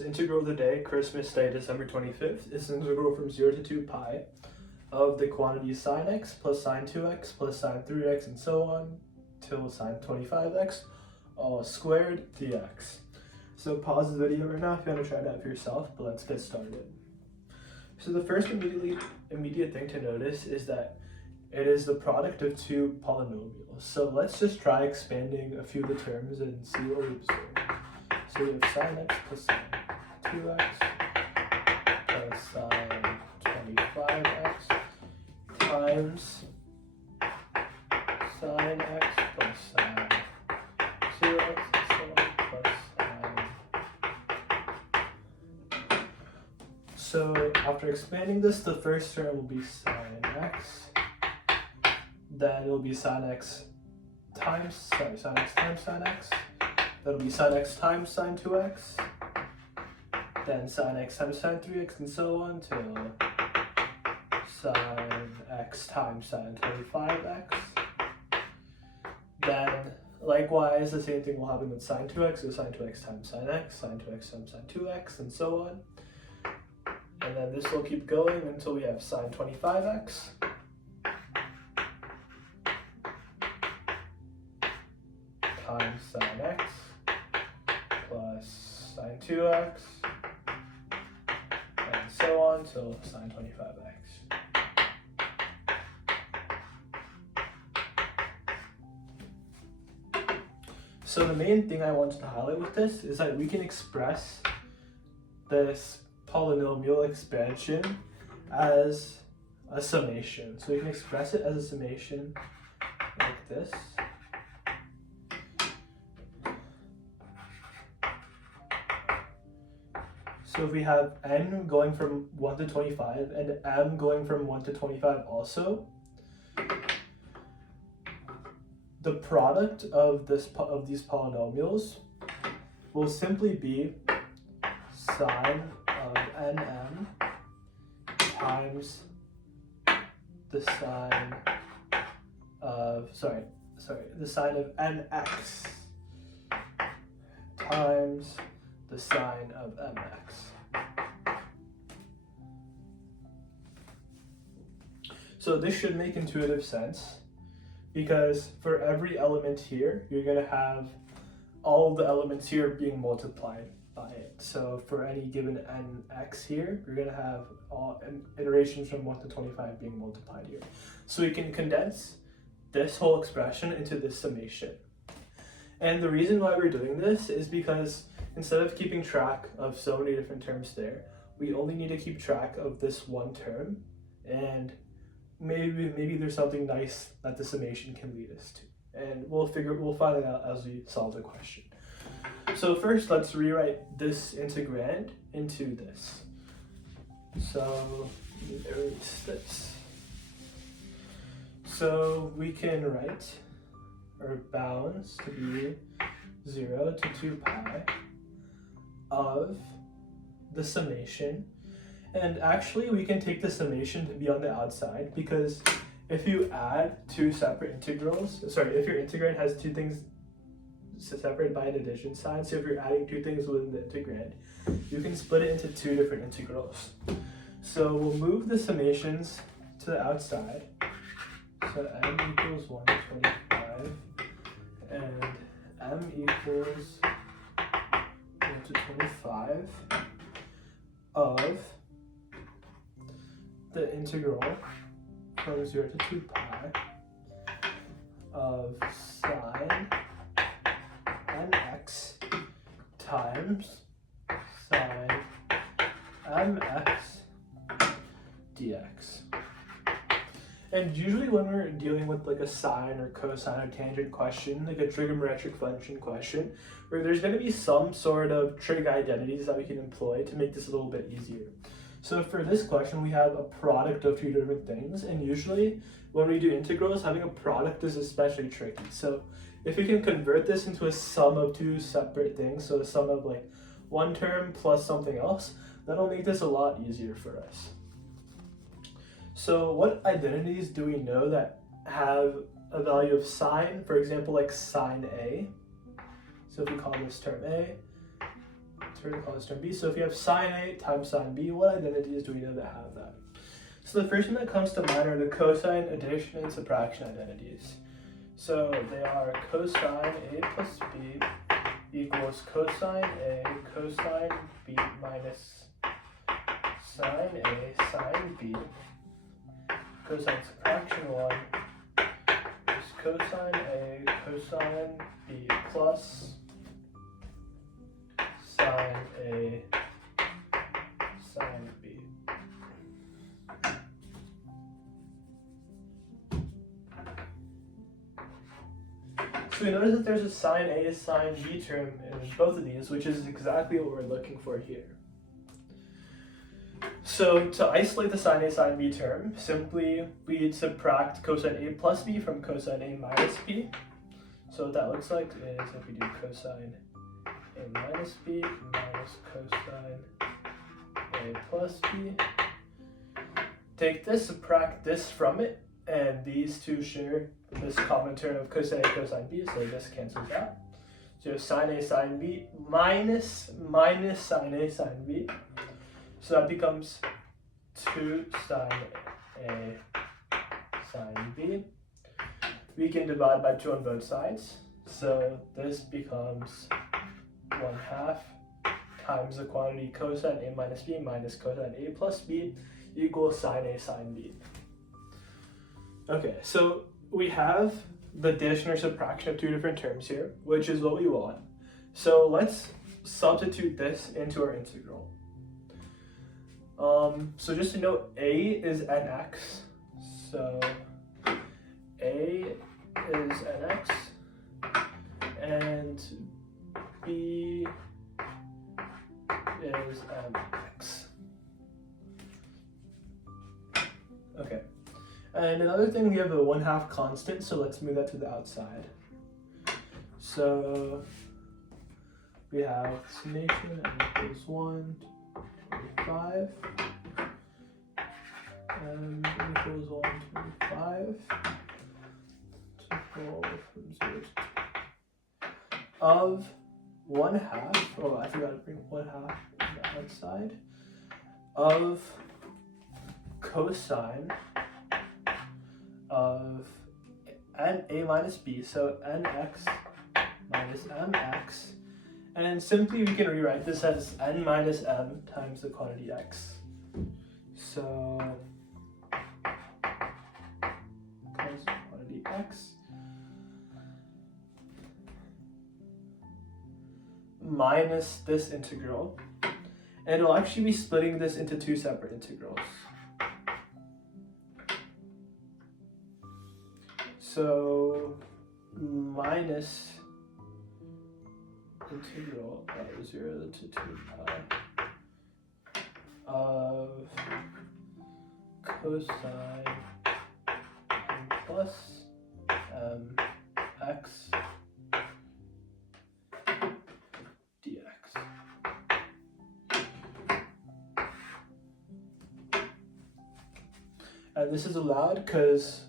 The integral of the day, Christmas Day, December 25th, is integral from 0 to 2 pi of the quantity sine x plus sine 2x plus sine 3x and so on till sine 25x all squared dx. So pause the video right now if you want to try it out for yourself, but let's get started. So the first immediate thing to notice is that it is the product of two polynomials. So let's just try expanding a few of the terms and see what we observe. So we have sine x plus sine 2x plus sine 25x times sine x plus sine 2x and so on plus sine. So after expanding this, the first term will be sine x, then it will be sine x times sine x. That'll be sine x times sine 2x, then sine x times sine 3x and so on till sine x times sine 25x. Then likewise the same thing will happen with sine 2x, so sine 2x times sine x, sine 2x times sine 2x and so on. And then this will keep going until we have sine 25x. Times sine x plus sine 2x and so on till sine 25x. So the main thing I wanted to highlight with this is that we can express this polynomial expansion as a summation. So we can express it as a summation like this. So if we have n going from 1 to 25 and m going from 1 to 25 also, the product of these polynomials will simply be sine of nm times the sine of the sine of nx times the sine of mx. So this should make intuitive sense, because for every element here, you're going to have all the elements here being multiplied by it. So for any given nx here, you're going to have all iterations from 1 to 25 being multiplied here. So we can condense this whole expression into this summation. And the reason why we're doing this is because instead of keeping track of so many different terms there, we only need to keep track of this one term, and maybe there's something nice that the summation can lead us to. And we'll find it out as we solve the question. So first, let's rewrite this integrand into this. So erase this. So we can write our bounds to be 0 to 2 pi of the summation. And actually we can take the summation to be on the outside, because if you add two separate integrals, if your integrand has two things separated by an addition sign, so if you're adding two things within the integrand, you can split it into two different integrals. So we'll move the summations to the outside. So m equals 1 to 25 and m equals 1 to 25 of the integral from 0 to 2 pi of sine nx times sine mx dx. And usually when we're dealing with like a sine or cosine or tangent question, like a trigonometric function question, where there's going to be some sort of trig identities that we can employ to make this a little bit easier. So for this question, we have a product of two different things, and usually when we do integrals, having a product is especially tricky. So if we can convert this into a sum of two separate things, so a sum of like one term plus something else, that'll make this a lot easier for us. So what identities do we know that have a value of sine, for example, like sine A? So if we call this term A So we're going to call this term B. So if you have sine A times sine B, what identities do we know that have that? So the first one that comes to mind are the cosine addition and subtraction identities. So they are cosine A plus B equals cosine A cosine B minus sine A sine B. Cosine subtraction 1 is cosine A cosine B plus sine A sine B. So we notice that there's a sine A sine B term in both of these, which is exactly what we're looking for here. So to isolate the sine A sine B term, simply we'd subtract cosine A plus B from cosine A minus B. So what that looks like is if we do cosine A minus B minus cosine A plus B, take this, subtract this from it, and these two share this common term of cosine A cosine B, so this cancels out. So you have sine A sine B minus sine A sine B. So that becomes 2 sine A sine B. We can divide by 2 on both sides. So this becomes 1/2 times the quantity cosine A minus B minus cosine A plus B equals sine A sine B. Okay, so we have the addition or subtraction of 2 different terms here, which is what we want. So let's substitute this into our integral. So just to note, A is nx, so A is nx, and B is mx. Okay, and another thing, we have a 1/2 constant, so let's move that to the outside. So we have summation n equals 1 to 25, and n equals 1 to 25 to go from 0 to 2 of 1/2, oh I forgot to bring 1/2 on the outside, of cosine of A minus B, so nx minus mx, and simply we can rewrite this as n minus m times the quantity x. So times the quantity x minus this integral, and it'll actually be splitting this into 2 separate integrals. So minus integral of 0 to 2 pi of cosine plus x dx. And this is allowed because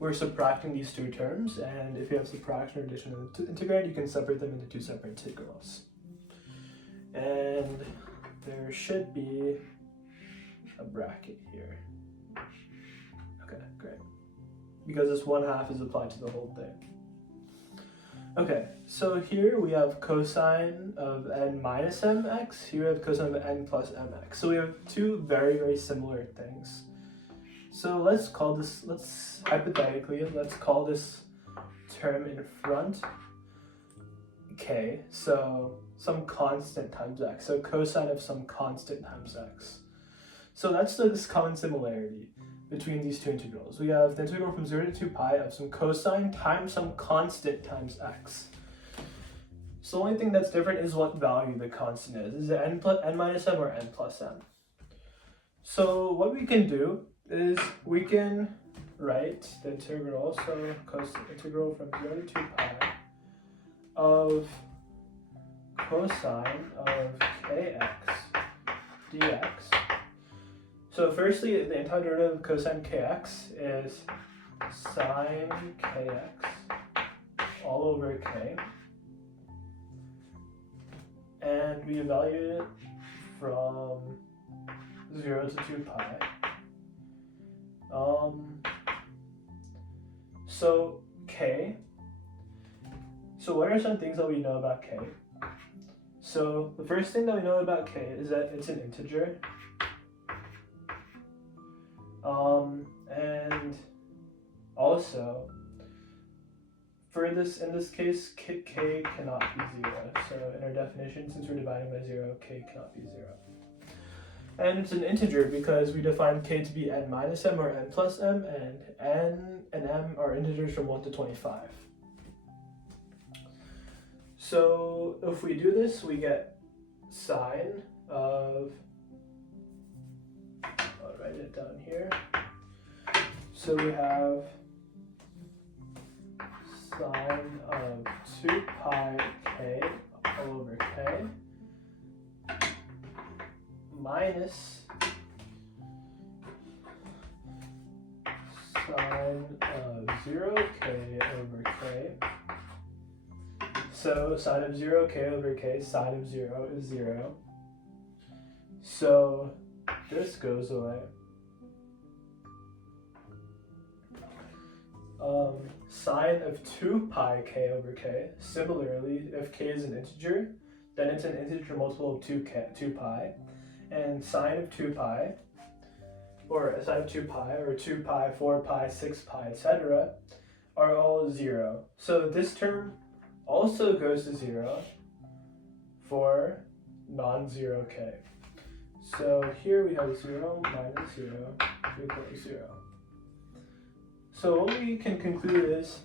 we're subtracting these 2 terms, and if you have subtraction or addition and integrate, you can separate them into 2 separate integrals. And there should be a bracket here. Okay, great. Because this 1/2 is applied to the whole thing. Okay, so here we have cosine of n minus mx, here we have cosine of n plus mx. So we have 2 very, very similar things. So let's call this, hypothetically, let's call this term in front k, so some constant times x, so cosine of some constant times x. So that's this common similarity between these 2 integrals. We have the integral from 0 to 2 pi of some cosine times some constant times x. So the only thing that's different is what value the constant is. Is it n minus m or n plus m? So what we can do is we can write the integral, so integral from 0 to 2 pi of cosine of kx dx. So firstly, the antiderivative of cosine kx is sine kx all over k, and we evaluate it from 0 to 2 pi. So k. So what are some things that we know about k? So the first thing that we know about k is that it's an integer. And also, in this case, k cannot be 0. So in our definition, since we're dividing by 0, k cannot be 0. And it's an integer because we define k to be n minus m or n plus m, and n and m are integers from 1 to 25. So if we do this, we get sine of, I'll write it down here. So we have sine of 2 pi k all over k minus sine of 0k over k. So sine of 0k over k, sine of 0 is 0. So this goes away. Sine of 2 pi k over k. Similarly, if k is an integer, then it's an integer multiple of 2 pi. And sine of 2 pi, or sine of 2 pi, or 2 pi, 4 pi, 6 pi, etc., are all 0. So this term also goes to 0 for non-zero k. So here we have 0 minus 0 equals 0. So what we can conclude is,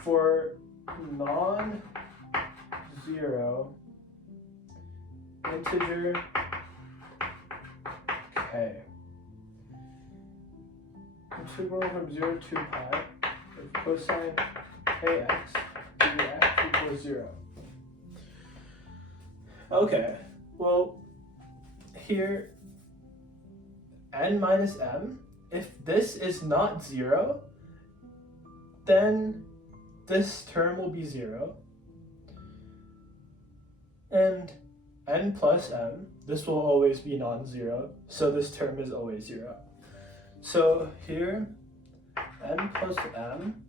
for non-zero integer k, integral from 0 to 2 pi of cosine kx dx equals 0. Okay, well, here n minus m, if this is not 0, then this term will be 0. And n plus m, this will always be non-zero, so this term is always 0. So here, n plus m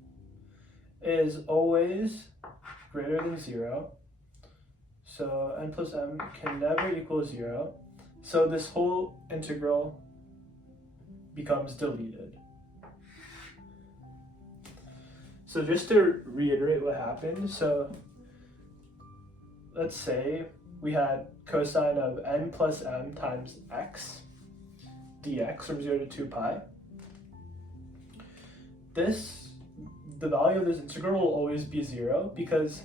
is always greater than 0. So n plus m can never equal 0. So this whole integral becomes deleted. So just to reiterate what happened, so let's say we had cosine of n plus m times x dx from 0 to 2 pi. The value of this integral will always be 0 because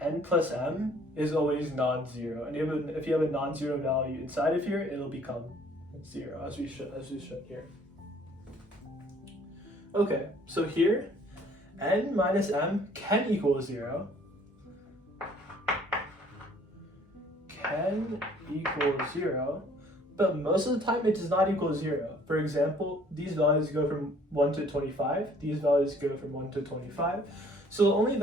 n plus m is always non-zero. And if you have a non-zero value inside of here, it'll become 0, as we showed here. Okay, so here, n minus m can equal 0. Can equal 0, but most of the time it does not equal 0. For example, these values go from 1 to 25. These values go from 1 to 25. So the only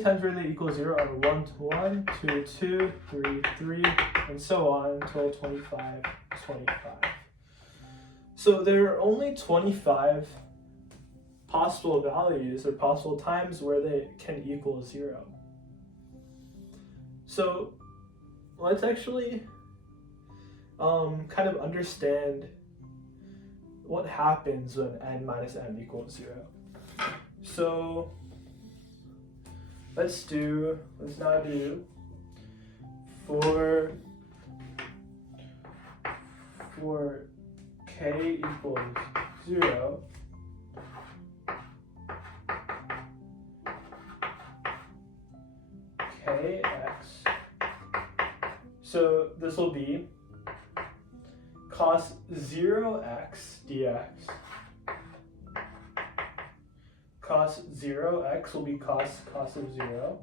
times where they equal 0 are 1 to 1, 2 to 2, 3 to 3, and so on until 25 to 25. So there are only 25 possible values or possible times where they can equal 0. So let's actually kind of understand what happens when n minus m equals 0. So let's now do for k equals 0, kx, so this will be cos 0x dx. Cos 0x will be cos of 0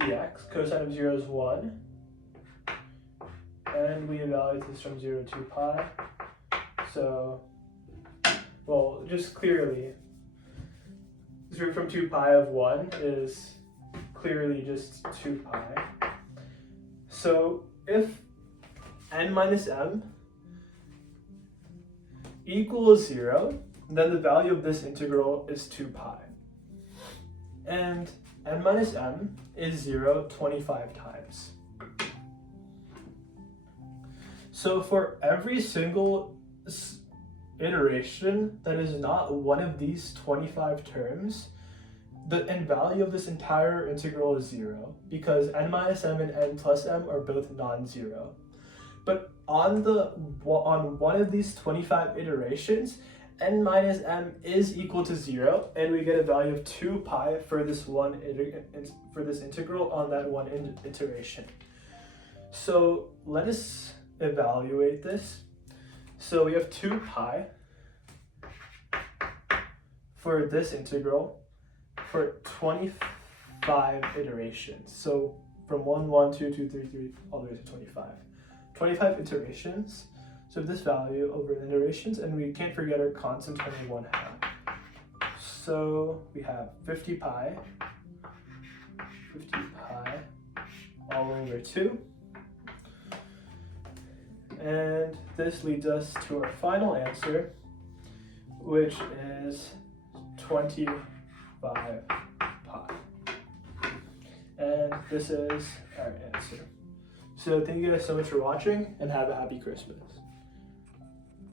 dx. Cosine of 0 is 1. And we evaluate this from 0 to 2 pi. So, well, just clearly, 0 from 2 pi of 1 is clearly just 2 pi. So if n minus m equals 0, then the value of this integral is 2 pi. And n minus m is 0 25 times. So for every single iteration that is not one of these 25 terms, the n value of this entire integral is 0, because n minus m and n plus m are both non-zero. But on one of these 25 iterations, n minus m is equal to 0, and we get a value of 2 pi for this integral on that one iteration. So let us evaluate this. So we have 2 pi for this integral for 25 iterations. So from 1, 1, 2, 2, 3, 3, all the way to 25. 25 iterations. So this value over the iterations, and we can't forget our constant 21 half. So we have 50 pi all over 2. And this leads us to our final answer, which is 25 pi. And this is our answer. So thank you guys so much for watching, and have a happy Christmas.